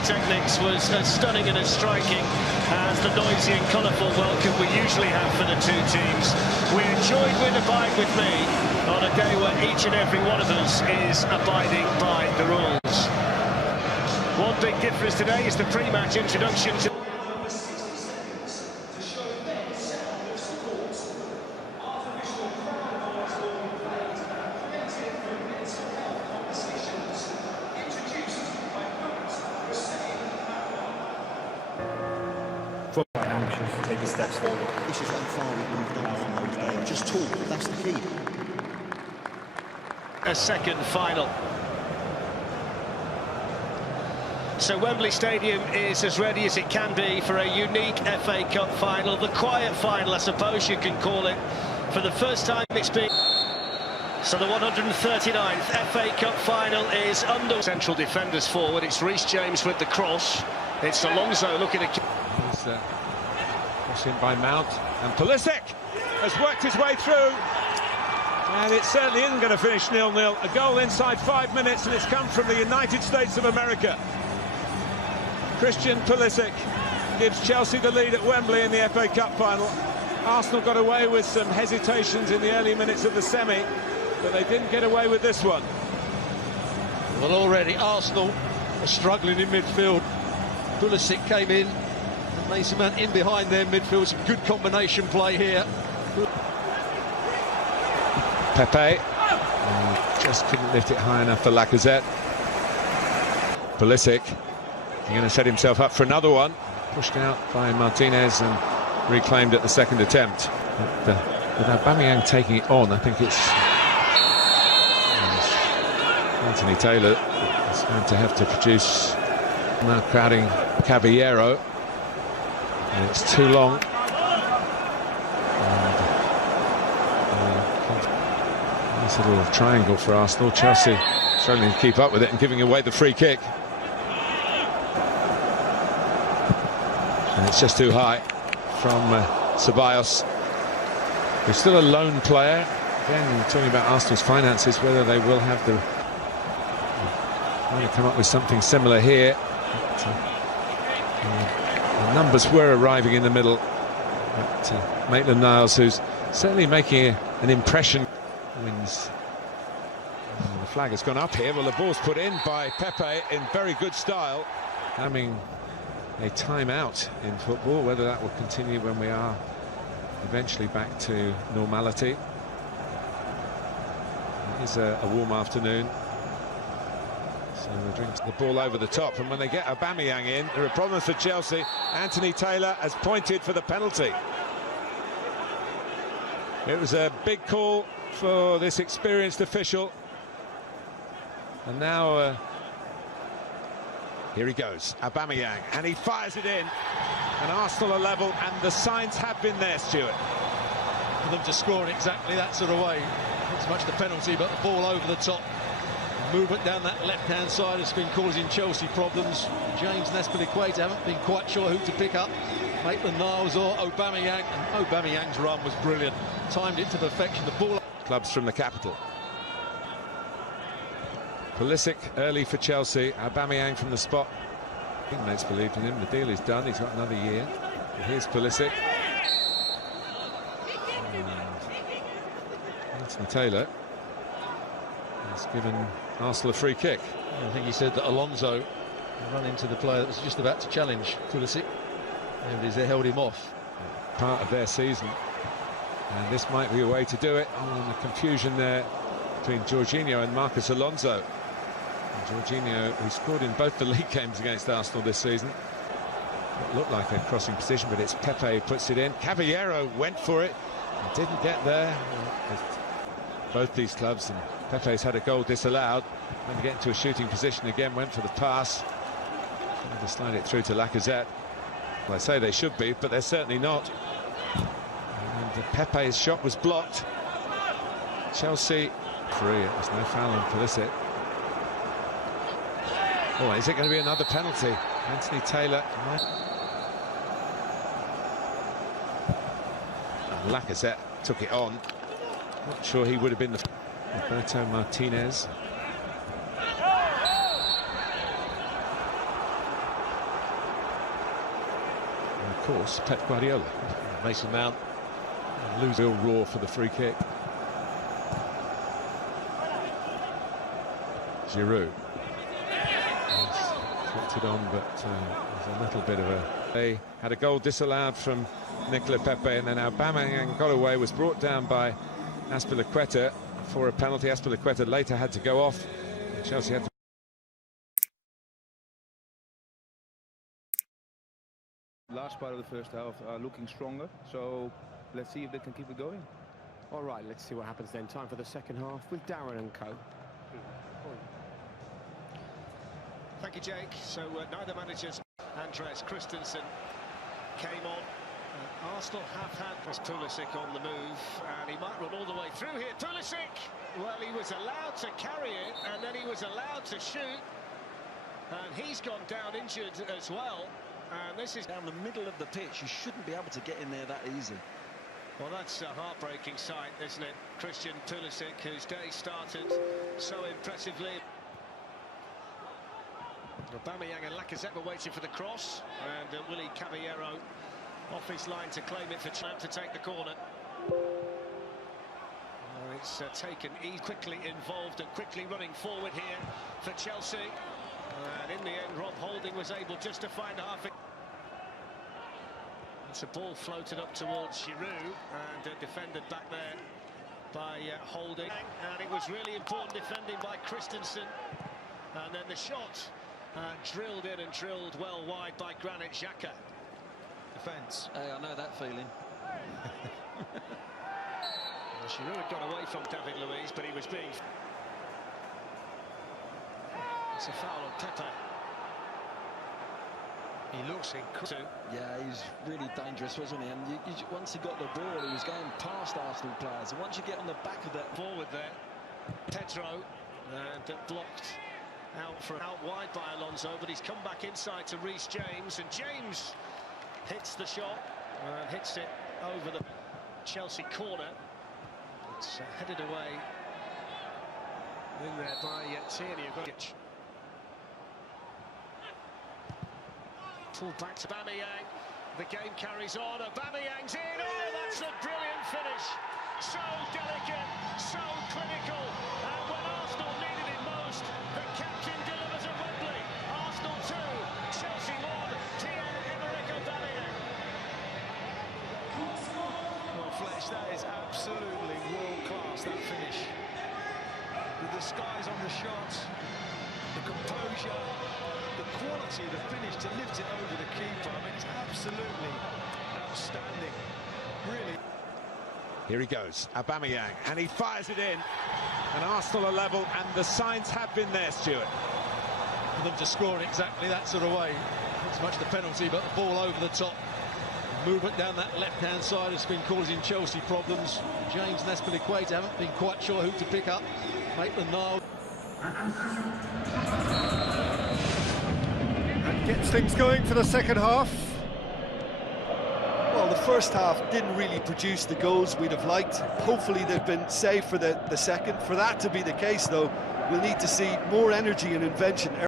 pyrotechnics was as stunning and as striking as the noisy and colourful welcome we usually have for the two teams. We enjoyed Win Abide With Me on a day where each and every one of us is abiding by the rules. One big difference today is the pre-match introduction to anxious, take the steps forward. This is how far we've moved on from those days. Just talk, that's the key. a second final. So Wembley Stadium is as ready as it can be for a unique FA Cup final, the quiet final I suppose you can call it. For the first time it's been... So the 139th FA Cup final is under... Central defenders forward, it's Reece James with the cross. It's Alonso looking at... Crossed in by Mount, and Pulisic has worked his way through, and it certainly isn't going to finish 0-0. A goal inside 5 minutes, and it's come from the United States of America. Christian Pulisic gives Chelsea the lead at Wembley in the FA Cup final. Arsenal got away with some hesitations in the early minutes of the semi, but they didn't get away with this one. Well, already Arsenal are struggling in midfield. Pulisic came in, Mason Mount in behind their midfield. Some good combination play here. Pepe just couldn't lift it high enough for Lacazette. Pulisic, he's going to set himself up for another one. Pushed out by Martinez and reclaimed at the second attempt. But, with Aubameyang taking it on, I think it's Anthony Taylor is going to have to produce. Now crowding Caballero. And it's too long. And, nice little triangle for Arsenal. Chelsea struggling to keep up with it and giving away the free kick. And it's just too high from Ceballos, who's still a lone player. Again, talking about Arsenal's finances, whether they will have the... Trying to come up with something similar here. But, the numbers were arriving in the middle, but Maitland-Niles, who's certainly making an impression, wins. And the flag has gone up here. Well, the ball's put in by Pepe in very good style. Having a timeout in football, whether that will continue when we are eventually back to normality. It is a warm afternoon. So the drinks the ball over the top, and when they get Aubameyang in, there are problems for Chelsea. Anthony Taylor has pointed for the penalty. It was a big call for this experienced official, and now here he goes, Aubameyang, and he fires it in, and Arsenal are level, and the signs have been there, Stuart. For them to score in exactly that sort of way. Not so much the penalty, but the ball over the top. Movement down that left-hand side has been causing Chelsea problems. James and Azpilicueta haven't been quite sure who to pick up, Maitland-Niles or Aubameyang, and Aubameyang's run was brilliant. Timed it to perfection. The ball... Clubs from the capital. Pulisic early for Chelsea, Aubameyang from the spot. Teammates believed in him, the deal is done, he's got another year. And here's Pulisic. And Anthony Taylor has given Arsenal a free kick. I think he said that Alonso ran into the player that was just about to challenge Pulisic, and they held him off. Part of their season, and this might be a way to do it. Oh, and the confusion there between Jorginho and Marcos Alonso. And Jorginho, who scored in both the league games against Arsenal this season. It looked like a crossing position, but it's Pepe who puts it in. Caballero went for it, didn't get there. Both these clubs, and Pepe's had a goal disallowed. When to get into a shooting position again, went for the pass. Trying to slide it through to Lacazette. Well, I say they should be, but they're certainly not. And Pepe's shot was blocked. Chelsea free. It was no foul on Pulisic. Oh, is it going to be another penalty? Anthony Taylor. And Lacazette took it on. Not sure he would have been the... Roberto Martinez. of course, Pep Guardiola. Mason Mount. Lose real roar for the free kick. Giroud. Flicked it on, but there's a little bit of a... They had a goal disallowed from Nicola Pepe, and then Aubameyang got away, was brought down by Azpilicueta for a penalty. Azpilicueta later had to go off. Chelsea had to... Last part of the first half are looking stronger, so let's see if they can keep it going. All right, let's see what happens then. Time for the second half with Darren and co. Thank you, Jake. So neither managers, Andreas Christensen, came on. Arsenal have had Pulisic on the move, and he might run all the way through here. Pulisic, well, he was allowed to carry it, and then he was allowed to shoot, and he's gone down injured as well. And this is down the middle of the pitch. You shouldn't be able to get in there that easy. Well, that's a heartbreaking sight, isn't it? Christian Pulisic, whose day started so impressively. Aubameyang and Lacazette were waiting for the cross, and Willy Caballero off his line to claim it for Champ to take the corner. It's taken quickly involved and quickly running forward here for Chelsea. And in the end, Rob Holding was able just to find half it. It's a ball floated up towards Giroud and defended back there by Holding. And it was really important defending by Christensen. And then the shot drilled in and drilled well wide by Granit Xhaka. Defence. Hey, I know that feeling. Giroud had got away from David Luiz, but he was being... It's a foul on Pepe. He looks incredible. Yeah, he's really dangerous, wasn't he? And once he got the ball, he was going past Arsenal players. And once you get on the back of that... Forward there, Pedro, and blocked out wide by Alonso, but he's come back inside to Reece James, and James hits the shot, hits it over the Chelsea corner. It's headed away in there by Tierney. Pulled back to Aubameyang. The game carries on. Aubameyang's in. Oh, that's a brilliant finish. So delicate, so clinical. And when Arsenal needed it most, the captain delivers at Wembley. Arsenal 2, Chelsea 1. Pierre-Emerick Aubameyang. Well, Fletch, that is absolutely world-class, that finish. With the skies on the shot, the composure, the quality of the finish to lift it over the keeper. I mean, it's absolutely outstanding. Really. Here he goes, Aubameyang, and he fires it in. And Arsenal are level, and the signs have been there, Stuart. For them to score in exactly that sort of way. Not so much the penalty, but the ball over the top. Movement down that left-hand side has been causing Chelsea problems. James and Azpilicueta haven't been quite sure who to pick up. Maitland-Niles. And gets things going for the second half. Well, the first half didn't really produce the goals we'd have liked. Hopefully they've been saved for the second. For that to be the case, though, we'll need to see more energy and invention.